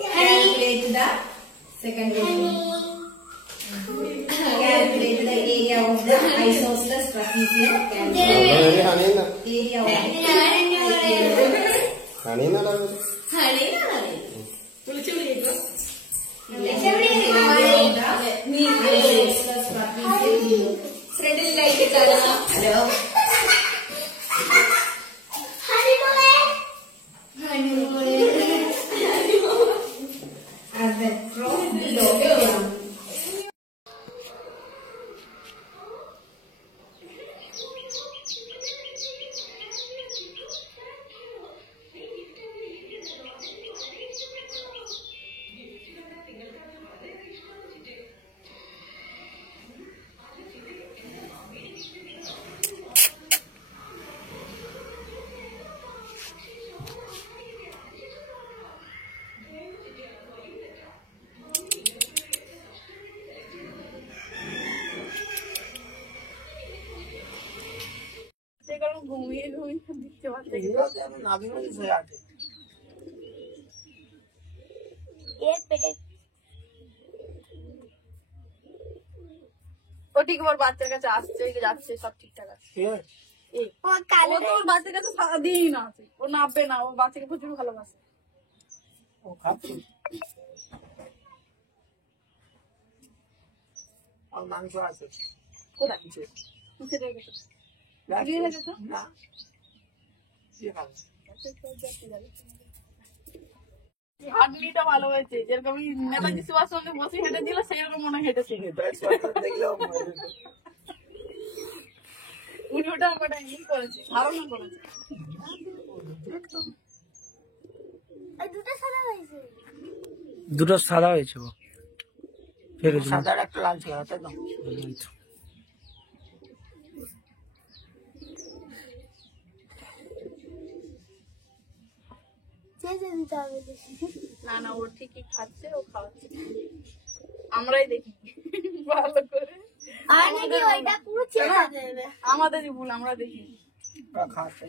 Calculate the second question. Calculate the area of the isosceles trapezium. Area of ঘুমিয়ে দিচ্ছে ও ঠিক ওর বাচ্চার কাছে আসছে যাচ্ছে সব ঠিকঠাক আছে ওর বাচ্চার কাছে সারাদিন আছে ও নামবে না ও বাচ্চাকে প্রচুর ভালোবাসে ও খাচ্ছে আর মাংস আছে কোথায় হাডলিটা ভালো হয়েছে যেরকম নেতাজি সুভাষ চন্দ্র বসে হেঁটেছিল সেরকম মনে হেঁটেছে উনি ওটা আমাকে ই করেছে ধারণা করেছে দুটো সাদা হয়েছে সাদা একটা লাল ছিল তাই তো না না ও ঠিকই খাচ্ছে ও খাওয়াচ্ছে আমরাই দেখি ভালো করে আমাদেরই ভুল আমরা দেখি খাচ্ছে